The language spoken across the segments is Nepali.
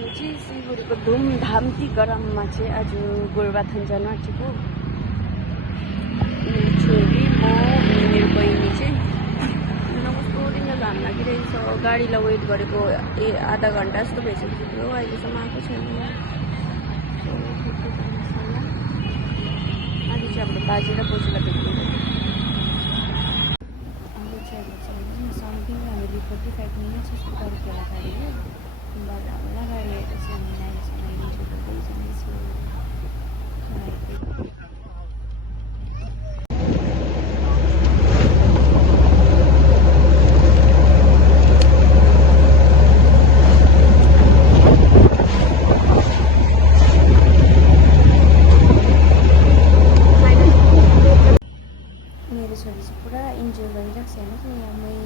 हामी चाहिँ सिलगढीको धुमधामती गरममा चाहिँ आज गोरुबथान जान आँटेको। मेरो छोरी म मेरो बहिनी चाहिँ कस्तो दिन घाम लागिरहेछ। गाडीलाई वेट गरेको आधा घन्टा जस्तो भइसक्यो, अहिलेसम्म आएको छैन। आज चाहिँ हाम्रो बाजे र बोजूलाई भेट्नु समथिङ हामीले 45 मिनट्स जस्तो गरेको गाडी हो। बजारबाट गाडी आएर चाहिँ हामी नानीसँग इन्जोय गर्दै जाँदैछु। मेरो छोरी चाहिँ पुरा इन्जोय गरिरहेको छ होइन। यहाँमै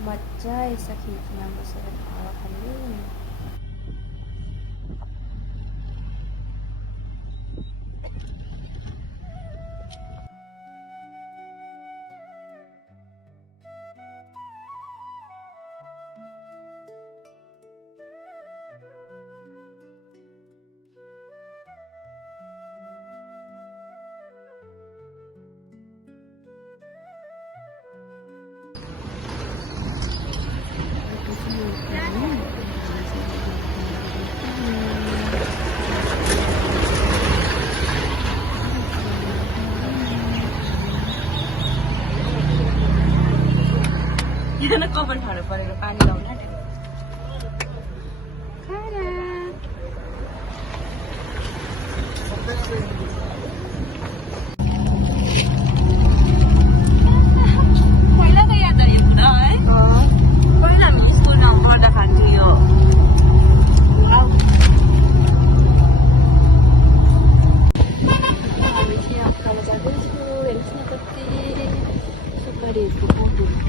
मजा आएछ खिड्कीमा बसेर हावा खाँदै। यहाँ कपाल ठाडो परेर पानी लाउन आँटेको। पहिलाको याद आयो पुरा है। पहिला हामी स्कुलमा पढ्दा खान्थ्यो यो। हामी चाहिँ अब जाँदैछु। हेर्नुहोस् न कति सुपारीहरूको बोटहरू छ।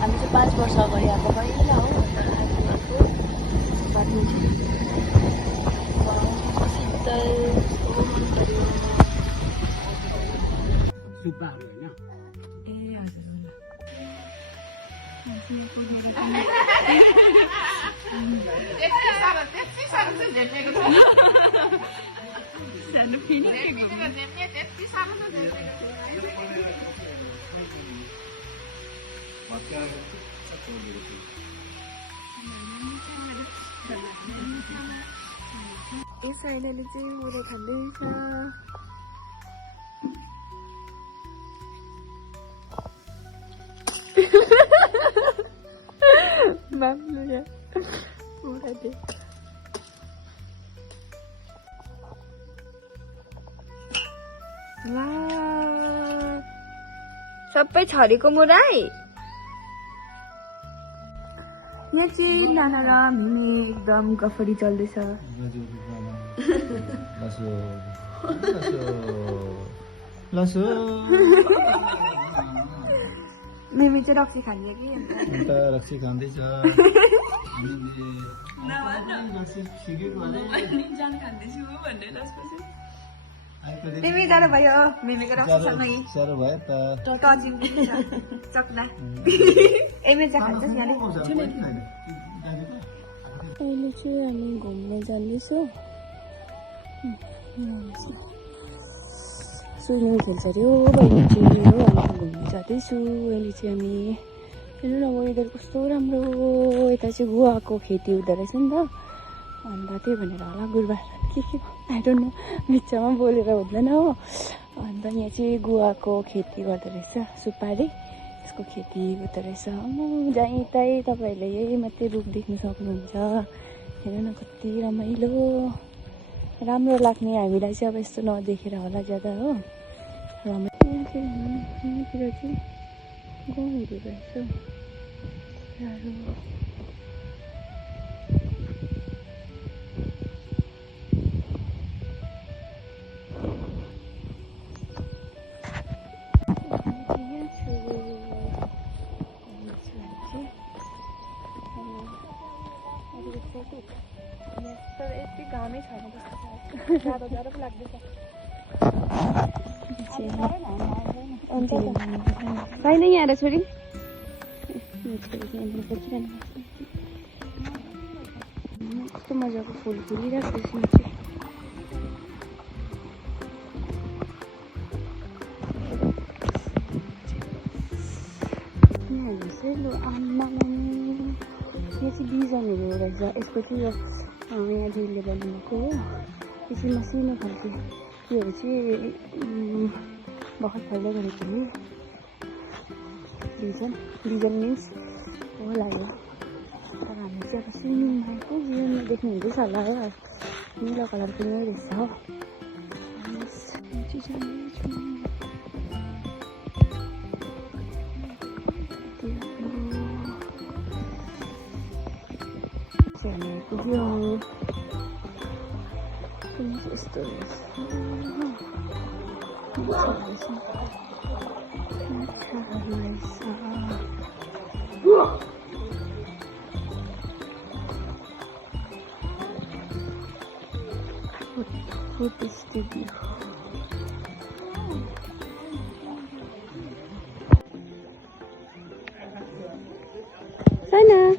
हामी चाहिँ 5 वर्ष अगाडि आएको पहिला हो। शीतल सुब्बाहरू होइन। ए यस आइनाले चाहिँ मुरै खाँदैछ। माग्नु मुरा दे। सबै छरीको मुराई। यहाँ चाहिँ नाना र मिमी एकदम गफडी चल्दैछ। मिमी चाहिँ रक्सी खाने कि रक्सी खाँदैछ। तिमी जानु भयो मिमीको रक्सीसँगै साह्रो भयो त। चक्ना एमेजा खान्छ यहाँले। अहिले चाहिँ हामी घुम्न जाँदैछौँ। स्विमिङ खेल्छ अरे हो बहिनी चाहिँ हो। हामी घुम्न जाँदैछु अहिले चाहिँ हामी। हेर्नु न वेदर कस्तो राम्रो। यता चाहिँ गुवाको खेती हुँदो रहेछ नि त, अन्त त्यही भनेर होला गुरुबार के आई डोन्ट नो, बिचमा बोलेर हुँदैन हो। अन्त यहाँ चाहिँ गुवाको खेती गर्दो रहेछ, सुपारी त्यसको खेती हुँदो रहेछ। जहीँ तहीँ तपाईँहरूले यही मात्रै रुख देख्न सक्नुहुन्छ। हेर्नु न कति रमाइलो राम्रो लाग्ने। हामीलाई चाहिँ अब यस्तो नदेखेर होला ज्यादा हो। रमाइलो यहाँतिर चाहिँ गाउँहरू रहेछ। तर यति घामै छैन, जाडो जाडो पो लाग्दैछ। होइन यहाँ आएर छोरी कस्तो मजाको फुल फुलिरहेको छ सेलो आम्मा यो चाहिँ बिजनहरू रहेछ यसको चाहिँ यो यहाँ दिदीले बनाउनुभएको हो यो चाहिँ मसिनो खालको त्योहरू चाहिँ भर्खर फल्दै गरेको नि बिजन मिन्स हो लाग्यो तर हामी चाहिँ अब स्विमिङमा आएको जीवनमा देख्नु हुँदैछ होला है निलो कलरको नै रहेछ हो पुग्यो यस्तो रहेछ food studio. Sana.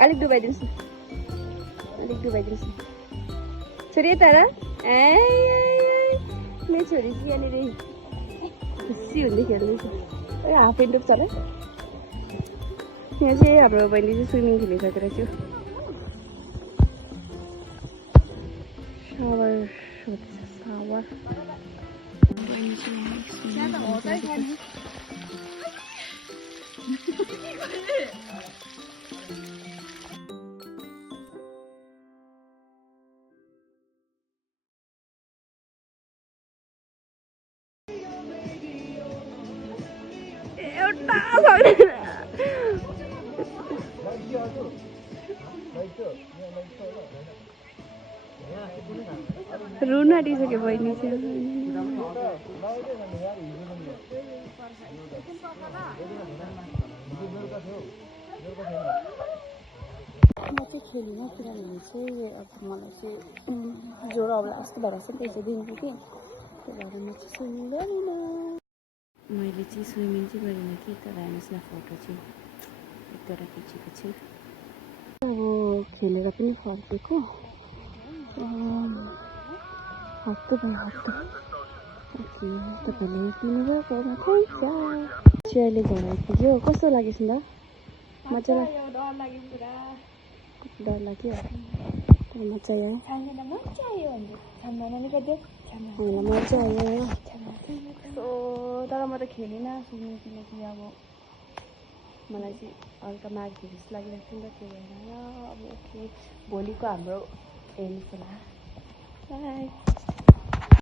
अलिक डुबाइदिनुहोस् न अलिक डुबाइदिनुहोस् न छोरी यता र मेरो छोरी चाहिँ यहाँनिर खुसी हुँदै खेल्दैछ हाफ प्यान्ट डुब्छ र यहाँ चाहिँ हाम्रो बहिनी चाहिँ स्विमिङ खेलिसकेर छु सावर सावर रुन आँटिसक्यो बहिनी चाहिँ म चाहिँ खेलिनँ किनभने चाहिँ अब मलाई चाहिँ ज्वरो आउला जस्तो भएर चाहिँ त्यसै दिन्छु कि त्यही भएर म चाहिँ स्विमिङ गरिनँ मैले चाहिँ स्विमिङ चाहिँ गरिनँ कि तर हेर्नुहोस् न फोटो चाहिँ एकवटा खिचेको छु अब खेलेर पनि फर्केको हप्ता भयो हप्ता तपाईँले किन्नुभएको चाहिँ अहिले घर आइपुग्यो कस्तो लाग्यो सुन्दा मजा लाग्यो डर लाग्यो मजा आयो होइन मजा आयो तर म त खेलिनँ स्विमिङ किनकि अब मलाई चाहिँ हल्का मार्गी जस्तो लागिरहेको थियो नि त त्यो भएर अब ओके भोलिको हाम्रो हेर्नुहोस् होला बाई